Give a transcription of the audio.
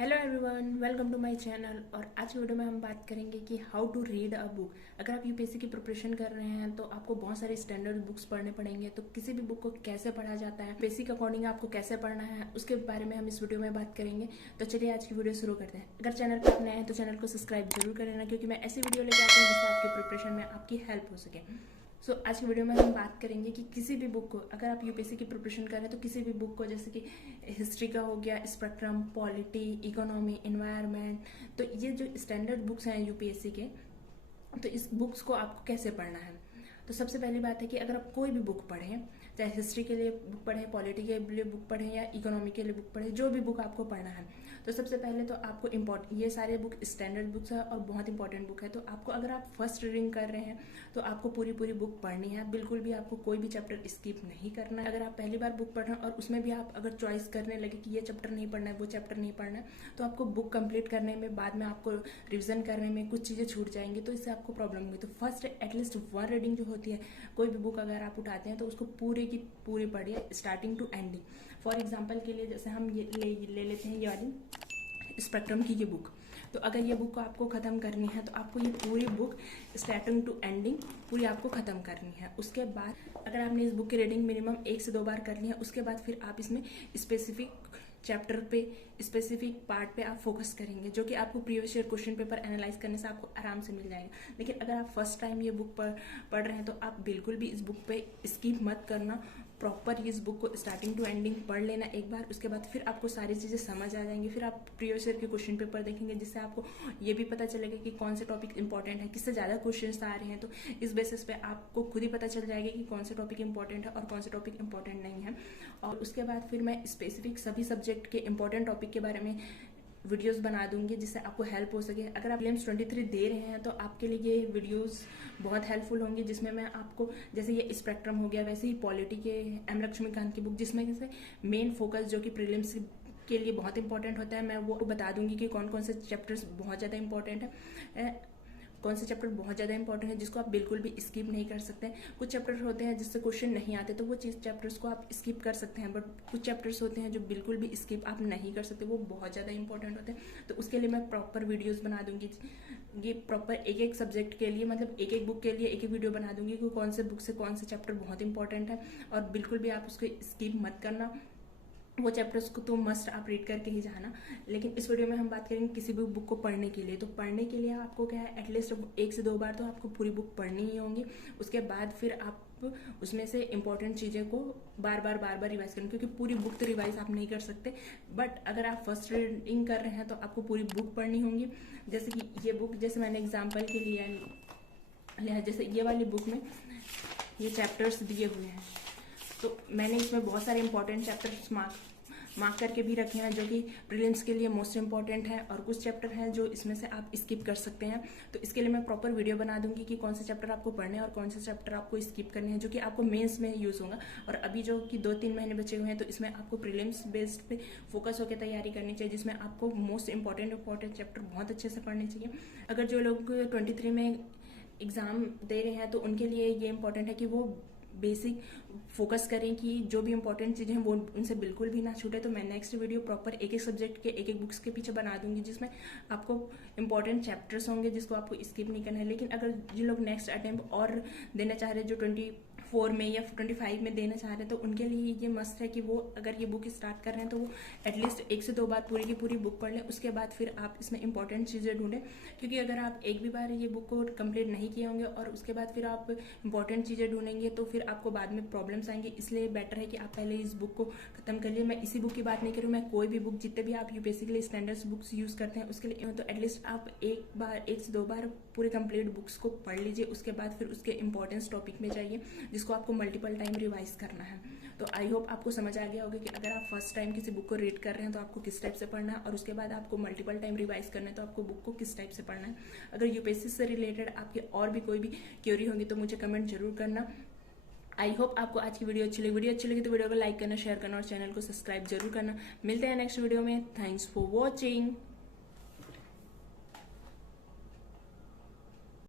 Hello everyone, welcome to my channel. और आज की वीडियो में हम बात करेंगे कि how to read a book. अगर आप यूपीएससी की प्रिपरेशन कर रहे हैं तो आपको बहुत सारे स्टैंडर्ड बुक्स पढ़ने पड़ेंगे। तो किसी भी बुक को कैसे पढ़ा जाता है, बेसिक अकॉर्डिंग आपको कैसे पढ़ना है, उसके बारे में हम इस वीडियो में बात करेंगे। तो चलिए आज की वीडियो शुरू करते हैं। अगर चैनल पर आप नए हैं तो चैनल को सब्सक्राइब जरूर कर लेना, क्योंकि मैं ऐसी वीडियो लेकर आती हूँ जिससे आपकी प्रिपरेशन में आपकी हेल्प हो सके। आज की वीडियो में हम बात करेंगे कि किसी भी बुक को, अगर आप यूपीएससी की प्रिपरेशन कर रहे हैं तो किसी भी बुक को, जैसे कि हिस्ट्री का हो गया, स्पेक्ट्रम, पॉलिटी, इकोनॉमी, एनवायरनमेंट, तो ये जो स्टैंडर्ड बुक्स हैं यूपीएससी के, तो इस बुक्स को आपको कैसे पढ़ना है। तो सबसे पहली बात है कि अगर आप कोई भी बुक पढ़ें, चाहे हिस्ट्री के लिए बुक पढ़ें, पॉलिटी के लिए बुक पढ़ें या इकोनॉमी के लिए बुक पढ़ें, जो भी बुक आपको पढ़ना है, तो सबसे पहले तो आपको ये सारे बुक स्टैंडर्ड बुक्स है और बहुत इंपॉर्टेंट बुक है। तो आपको, अगर आप फर्स्ट रीडिंग कर रहे हैं तो आपको पूरी बुक पढ़नी है। बिल्कुल भी आपको कोई भी चैप्टर स्किप नहीं करना है। अगर आप पहली बार बुक पढ़ रहे हैं और उसमें भी आप अगर चॉइस करने लगे कि ये चैप्टर नहीं पढ़ना है, वो चैप्टर नहीं पढ़ना है, तो आपको बुक कंप्लीट करने में, बाद में आपको रिविजन करने में कुछ चीज़ें छूट जाएंगी, तो इससे आपको प्रॉब्लम होगी। तो फर्स्ट एटलीस्ट वन रीडिंग जो होती है, कोई भी बुक अगर आप उठाते हैं तो उसको पूरे की पूरी पढ़िए, starting to ending. For example के लिए जैसे हम ये ले लेते हैं ये वाली स्पेक्ट्रम की ये बुक। तो अगर ये बुक को आपको ख़त्म करनी है तो आपको ये पूरी बुक स्टार्टिंग टू एंडिंग पूरी आपको ख़त्म करनी है। उसके बाद अगर आपने इस बुक की रीडिंग मिनिमम 1 से 2 बार कर ली है, उसके बाद फिर आप इसमें स्पेसिफिक चैप्टर पे, स्पेसिफिक पार्ट पे आप फोकस करेंगे, जो कि आपको previous year question paper analyse करने से आपको आराम से मिल जाएगा। लेकिन अगर आप फर्स्ट टाइम ये बुक पढ़ रहे हैं तो आप बिल्कुल भी इस बुक पे स्किप मत करना। प्रॉपर इस बुक को स्टार्टिंग टू एंडिंग पढ़ लेना एक बार, उसके बाद फिर आपको सारी चीज़ें समझ आ जाएंगी। फिर आप प्रीवियस ईयर के क्वेश्चन पेपर देखेंगे, जिससे आपको ये भी पता चलेगा कि कौन से टॉपिक इंपॉर्टेंट है, किससे ज़्यादा क्वेश्चन आ रहे हैं। तो इस बेसिस पे आपको खुद ही पता चल जाएगा कि कौन से टॉपिक इंपॉर्टेंट है और कौन से टॉपिक इंपॉर्टेंट नहीं है। और उसके बाद फिर मैं स्पेसिफिक सभी सब्जेक्ट के इंपॉर्टेंट टॉपिक के बारे में वीडियोस बना दूंगी, जिससे आपको हेल्प हो सके। अगर आप प्रीलिम्स 23 दे रहे हैं तो आपके लिए ये वीडियोस बहुत हेल्पफुल होंगी, जिसमें मैं आपको, जैसे ये स्पेक्ट्रम हो गया, वैसे ही पॉलिटी के एम लक्ष्मीकांत की बुक, जिसमें जैसे मेन फोकस जो कि प्रीलिम्स के लिए बहुत इंपॉर्टेंट होता है, मैं वो बता दूंगी कि कौन कौन से चैप्टर्स बहुत ज़्यादा इंपॉर्टेंट है, कौन से चैप्टर बहुत ज़्यादा इंपॉर्टेंट है जिसको आप बिल्कुल भी स्किप नहीं कर सकते। कुछ चैप्टर होते हैं जिससे क्वेश्चन नहीं आते, तो वो चीज़ चैप्टर्स को आप स्किप कर सकते हैं, बट कुछ चैप्टर्स होते हैं जो बिल्कुल भी स्किप आप नहीं कर सकते, वो बहुत ज़्यादा इंपॉर्टेंट होते हैं। तो उसके लिए मैं प्रॉपर वीडियोज़ बना दूंगी, ये प्रॉपर एक एक सब्जेक्ट के लिए, मतलब एक एक बुक के लिए एक एक वीडियो बना दूंगी कि कौन से बुक से कौन से चैप्टर बहुत इंपॉर्टेंट है, और बिल्कुल भी आप उसको स्किप मत करना। वो चैप्टर्स को तो मस्ट आप रीड करके ही जाना। लेकिन इस वीडियो में हम बात करेंगे किसी भी बुक को पढ़ने के लिए। तो पढ़ने के लिए आपको क्या है, एटलीस्ट 1 से 2 बार तो आपको पूरी बुक पढ़नी ही होंगी। उसके बाद फिर आप उसमें से इंपॉर्टेंट चीज़ें को बार बार रिवाइज करें, क्योंकि पूरी बुक तो रिवाइज आप नहीं कर सकते, बट अगर आप फर्स्ट रीडिंग कर रहे हैं तो आपको पूरी बुक पढ़नी होंगी। जैसे कि ये बुक, जैसे मैंने एग्जाम्पल के लिए लिया है, जैसे ये वाली बुक में ये चैप्टर्स दिए हुए हैं, तो मैंने इसमें बहुत सारे इंपॉर्टेंट चैप्टर्स मार्क करके भी रखे हैं, जो कि प्रीलिम्स के लिए मोस्ट इंपॉर्टेंट है, और कुछ चैप्टर हैं जो इसमें से आप स्किप कर सकते हैं। तो इसके लिए मैं प्रॉपर वीडियो बना दूंगी कि कौन से चैप्टर आपको पढ़ने हैं और कौन से चैप्टर आपको स्किप करने हैं, जो कि आपको मेंस में यूज होगा। और अभी जो कि 2-3 महीने बचे हुए हैं, तो इसमें आपको प्रीलिम्स बेस्ड पे फोकस होकर तैयारी करनी चाहिए, जिसमें आपको मोस्ट इंपॉर्टेंट चैप्टर बहुत अच्छे से पढ़ने चाहिए। अगर जो लोग 23 में एग्जाम दे रहे हैं तो उनके लिए ये इंपॉर्टेंट है कि वो बेसिक फोकस करें कि जो भी इंपॉर्टेंट चीज़ें हैं वो उनसे बिल्कुल भी ना छूटे। तो मैं नेक्स्ट वीडियो प्रॉपर एक एक सब्जेक्ट के एक एक बुक्स के पीछे बना दूंगी, जिसमें आपको इंपॉर्टेंट चैप्टर्स होंगे जिसको आपको स्किप नहीं करना है। लेकिन अगर जिन लोग नेक्स्ट अटेम्प्ट और देना चाह रहे हैं, जो 24 में या 25 में देना चाह रहे हैं, तो उनके लिए ये मस्ट है कि वो अगर ये बुक स्टार्ट कर रहे हैं तो वो एटलीस्ट 1 से 2 बार पूरी की पूरी बुक पढ़ लें। उसके बाद फिर आप इसमें इंपॉर्टेंट चीज़ें ढूंढें, क्योंकि अगर आप एक भी बार ये बुक को कंप्लीट नहीं किए होंगे और उसके बाद फिर आप इंपॉर्टेंट चीज़ें ढूंढेंगे तो फिर आपको बाद में प्रॉब्लम्स आएंगे। इसलिए बेटर है कि आप पहले इस बुक को खत्म कर लिए। मैं इसी बुक की बात नहीं करूँ, मैं कोई भी बुक, जितने भी आप यूपीएससी के लिए स्टैंडर्ड्स बुक्स यूज़ करते हैं उसके लिए, तो एटलीस्ट आप 1 से 2 बार पूरे कंप्लीट बुक्स को पढ़ लीजिए। उसके बाद फिर उसके इंपॉर्टेंस टॉपिक में जाइए, जिसको आपको मल्टीपल टाइम रिवाइज करना है। तो आई होप आपको समझ आ गया होगा कि अगर आप फर्स्ट टाइम किसी बुक को रीड कर रहे हैं तो आपको किस टाइप से पढ़ना है, और उसके बाद आपको मल्टीपल टाइम रिवाइज करना है तो आपको बुक को किस टाइप से पढ़ना है। अगर यूपीएससी से रिलेटेड आपके और भी कोई भी क्वेरी होगी तो मुझे कमेंट जरूर करना। आई होप आपको आज की वीडियो अच्छी लगी तो वीडियो को लाइक करना, शेयर करना और चैनल को सब्सक्राइब जरूर करना। मिलते हैं नेक्स्ट वीडियो में। Thanks for watching.